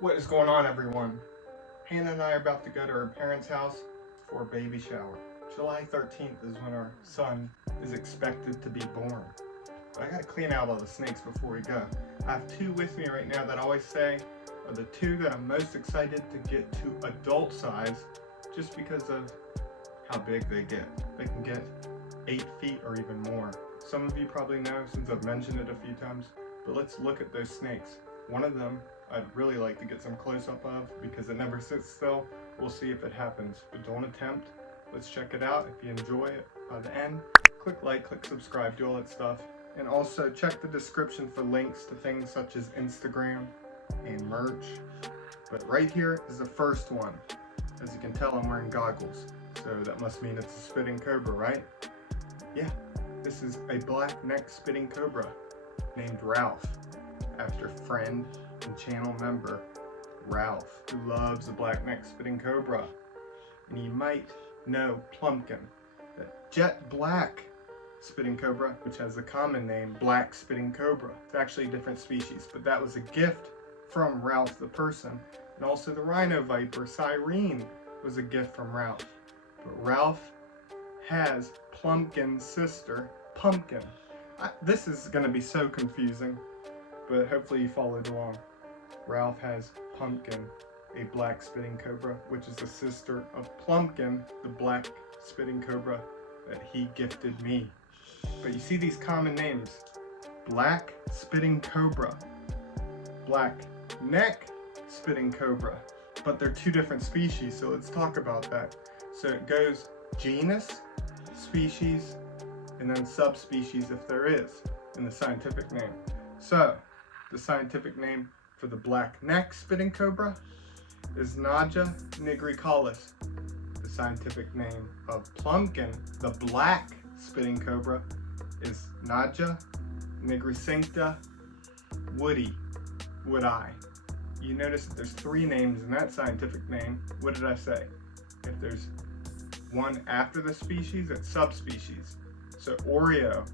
What is going on, everyone? Hannah and I are about to go to her parents' house for a baby shower. July 13th is when our son is expected to be born. But I gotta clean out all the snakes before we go. I have two with me right now that I always say are the two that I'm most excited to get to adult size just because of how big they get. They can get 8 feet or even more. Some of you probably know since I've mentioned it a few times, but let's look at those snakes. One of them I'd really like to get some close-up of because it never sits still. We'll see if it happens, but don't attempt. Let's check it out. If you enjoy it by the end, click like, click subscribe, do all that stuff. And also check the description for links to things such as Instagram and merch. But right here is the first one. As you can tell, I'm wearing goggles, so that must mean it's a spitting cobra, right? Yeah, this is a black neck spitting cobra named Ralph, after friend and channel member Ralph, who loves the black neck spitting cobra. And you might know Plumpkin, the jet black spitting cobra, which has the common name black spitting cobra. It's actually a different species, but that was a gift from Ralph the person. And also the rhino viper Cyrene was a gift from Ralph. But Ralph has Plumpkin's sister, Pumpkin. This is going to be so confusing, but hopefully you followed along. Ralph has Pumpkin, a black spitting cobra, which is the sister of Plumpkin, the black spitting cobra that he gifted me. But you see these common names: black spitting cobra, black neck spitting cobra, but they're two different species, so let's talk about that. So it goes genus, species, and then subspecies if there is in the scientific name. So the scientific name for the black neck spitting cobra is Naja nigricollis. The scientific name of Plumpkin, the black spitting cobra, is Naja nigricincta woodi. You notice that there's 3 names in that scientific name. What did I say? If there's one after the species, it's subspecies. So Oreo,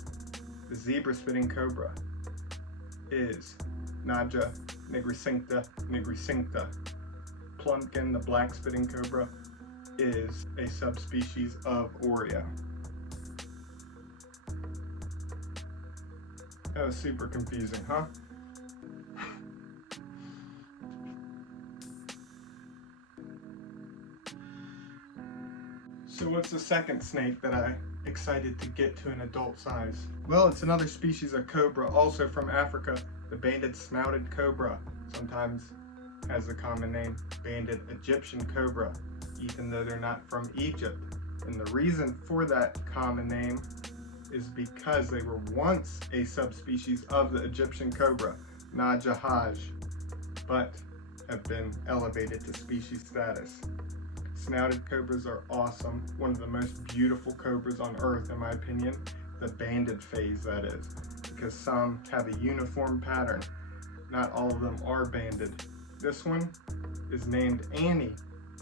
the zebra spitting cobra, is Naja nigricincta. Plumpkin, the black spitting cobra, is a subspecies of Oreo. That was super confusing, huh? So what's the second snake that I'm excited to get to an adult size? Well, it's another species of cobra, also from Africa, the banded snouted cobra. Sometimes has the common name banded Egyptian cobra, even though they're not from Egypt. And the reason for that common name is because they were once a subspecies of the Egyptian cobra, Naja haj, but have been elevated to species status. Snouted cobras are awesome. One of the most beautiful cobras on earth, in my opinion. The banded phase, that is, because some have a uniform pattern. Not all of them are banded. This one is named Annie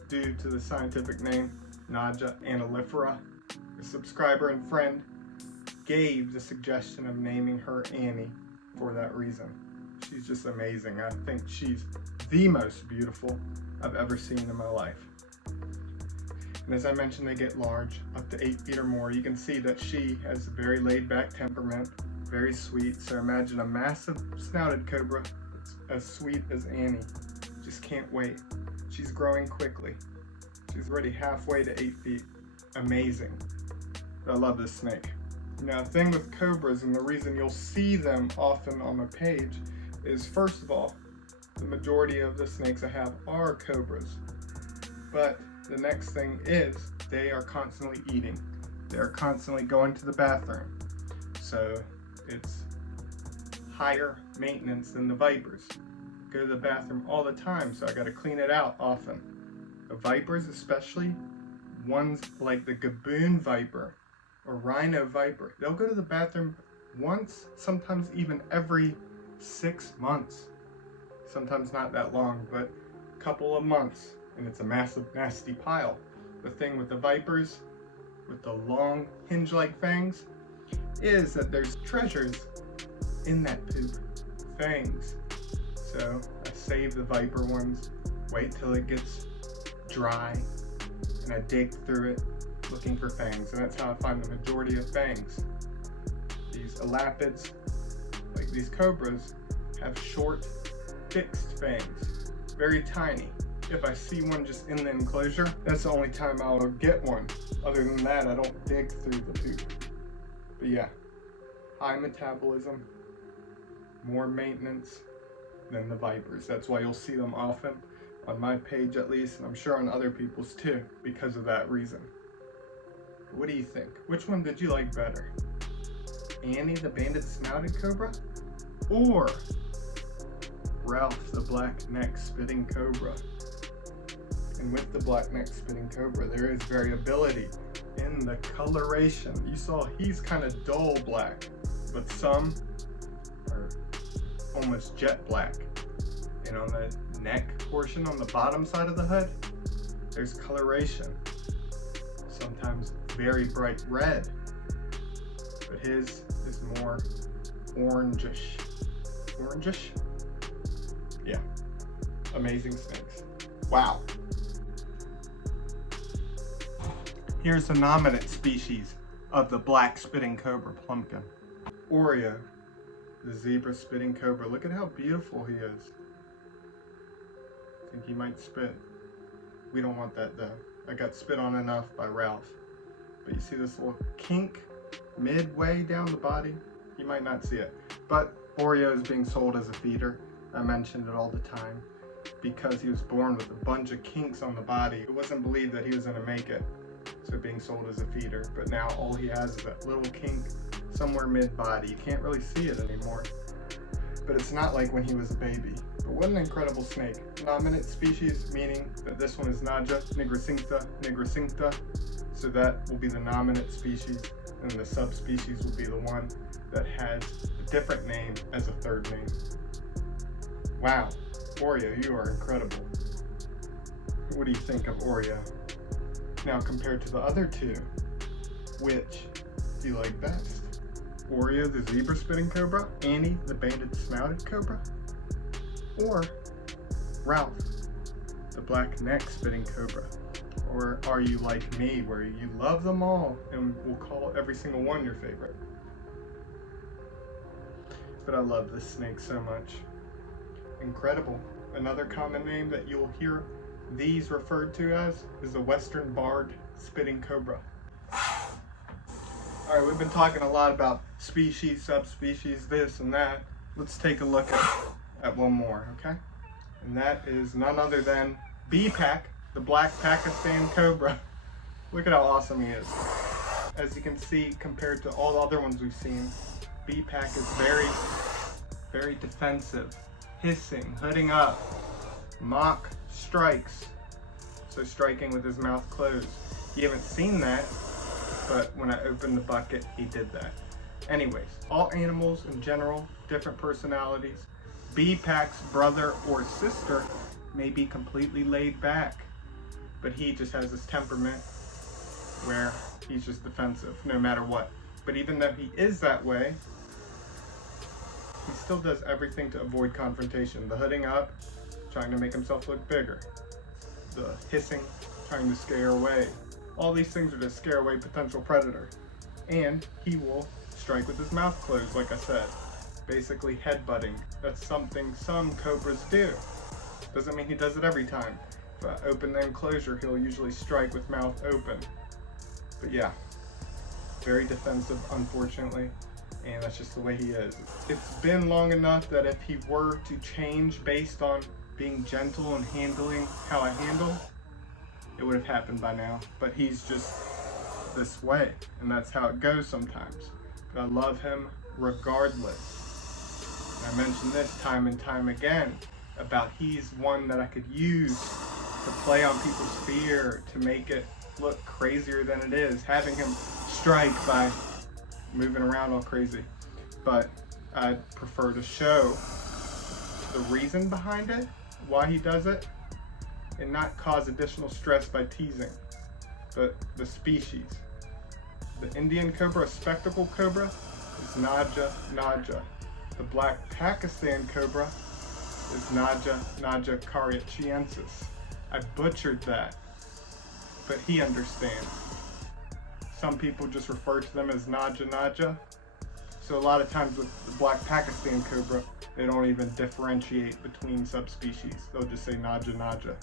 due to the scientific name Naja annulifera. A subscriber and friend gave the suggestion of naming her Annie for that reason. She's just amazing. I think she's the most beautiful I've ever seen in my life. And as I mentioned, they get large, up to 8 feet or more. You can see that she has a very laid-back temperament, very sweet. So imagine a massive snouted cobra that's as sweet as Annie. Just can't wait. She's growing quickly. She's already halfway to 8 feet. Amazing. I love this snake. Now, the thing with cobras, and the reason you'll see them often on my page, is first of all, the majority of the snakes I have are cobras. But the next thing is they are constantly eating. They are constantly going to the bathroom. So it's higher maintenance than the vipers. Go to the bathroom all the time, so I gotta clean it out often. The vipers, especially ones like the gaboon viper or rhino viper, they'll go to the bathroom once, sometimes even every 6 months. Sometimes not that long, but a couple of months. And it's a massive, nasty pile. The thing with the vipers, with the long hinge-like fangs, is that there's treasures in that poop. Fangs. So I save the viper ones, wait till it gets dry, and I dig through it looking for fangs, and that's how I find the majority of fangs. These elapids, like these cobras, have short, fixed fangs, very tiny. If I see one just in the enclosure, that's the only time I'll get one. Other than that, I don't dig through the poop. But yeah, high metabolism, more maintenance than the vipers. That's why you'll see them often on my page at least, and I'm sure on other people's too, because of that reason. What do you think? Which one did you like better? Annie the banded snouted cobra? Or Ralph the black neck spitting cobra? And with the black neck spitting cobra, there is variability in the coloration. You saw he's kind of dull black, but some are almost jet black. And on the neck portion on the bottom side of the head, there's coloration. Sometimes very bright red, but his is more orangish. Orangish? Yeah. Amazing snakes. Wow. Here's the nominate species of the black spitting cobra plumpkin. Oreo, the zebra spitting cobra. Look at how beautiful he is. I think he might spit. We don't want that though. I got spit on enough by Ralph. But you see this little kink midway down the body? You might not see it. But Oreo is being sold as a feeder. I mentioned it all the time because he was born with a bunch of kinks on the body. It wasn't believed that he was gonna make it. So being sold as a feeder. But now all he has is that little kink somewhere mid-body. You can't really see it anymore. But it's not like when he was a baby. But what an incredible snake. Nominate species, meaning that this one is Naja nigricincta. So that will be the nominate species, and the subspecies will be the one that has a different name as a third name. Wow, Oreo, you are incredible. What do you think of Oreo? Now compared to the other two, which do you like best? Oreo the zebra spitting cobra, Annie the banded snouted cobra, or Ralph the black neck spitting cobra? Or are you like me where you love them all and will call every single one your favorite? But I love this snake so much. Incredible. Another common name that you'll hear these referred to as is the western barred spitting cobra. Alright, we've been talking a lot about species, subspecies, this and that. Let's take a look at one more, okay? And that is none other than BeiBei, the black Pakistan cobra. Look at how awesome he is. As you can see, compared to all the other ones we've seen, BeiBei is very defensive, hissing, hooding up, mock strikes, so striking with his mouth closed. You haven't seen that, but when I opened the bucket, he did that. Anyways, all animals in general, different personalities. BeiBei's brother or sister may be completely laid back, but he just has this temperament where he's just defensive no matter what. But even though he is that way, he still does everything to avoid confrontation. The hooding up, trying to make himself look bigger. The hissing, trying to scare away. All these things are to scare away potential predator. And he will strike with his mouth closed, like I said. Basically headbutting. That's something some cobras do. Doesn't mean he does it every time. If I open the enclosure, he'll usually strike with mouth open. But yeah, very defensive, unfortunately. And that's just the way he is. It's been long enough that if he were to change based on being gentle and handling how I handle, it would have happened by now. But he's just this way, and that's how it goes sometimes. But I love him regardless. And I mentioned this time and time again about he's one that I could use to play on people's fear, to make it look crazier than it is, having him strike by moving around all crazy. But I'd prefer to show the reason behind it, why he does it, and not cause additional stress by teasing. But the species, the Indian cobra, spectacle cobra, is Naja. The black Pakistan cobra is Naja cariachiensis. I butchered that, but he understands. Some people just refer to them as Naja. So a lot of times with the black Pakistan cobra, they don't even differentiate between subspecies. They'll just say Naja.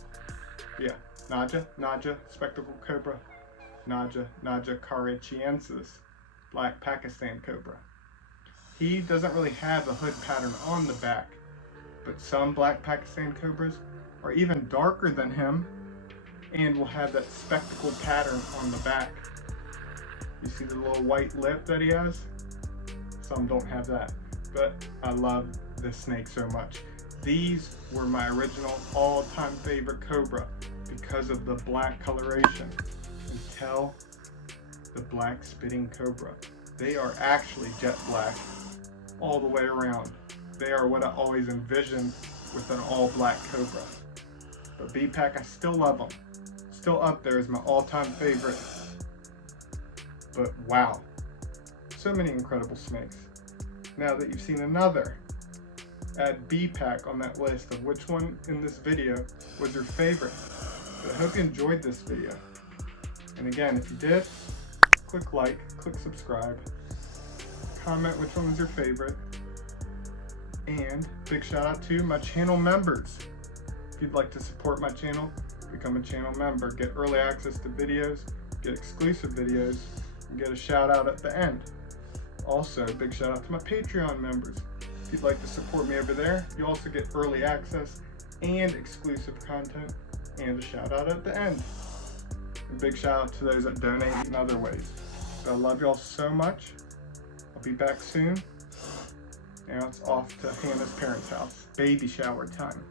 Yeah, Naja, spectacled cobra, Naja cariachiensis, black Pakistan cobra. He doesn't really have a hood pattern on the back, but some black Pakistan cobras are even darker than him and will have that spectacled pattern on the back. You see the little white lip that he has? Some don't have that, but I love this snake so much. These were my original all-time favorite cobra because of the black coloration. Until the black spitting cobra. They are actually jet black all the way around. They are what I always envisioned with an all-black cobra. But B-Pack, I still love them. Still up there as my all-time favorite. But wow, so many incredible snakes. Now that you've seen another, add B-Pack on that list of which one in this video was your favorite. But I hope you enjoyed this video. And again, if you did, click like, click subscribe, comment which one was your favorite, and big shout out to my channel members. If you'd like to support my channel, become a channel member, get early access to videos, get exclusive videos, and get a shout out at the end. Also, big shout out to my Patreon members. If you'd like to support me over there, you also get early access and exclusive content and a shout out at the end. A big shout out to those that donate in other ways. So I love y'all so much. I'll be back soon. Now it's off to Hannah's parents' house. Baby shower time.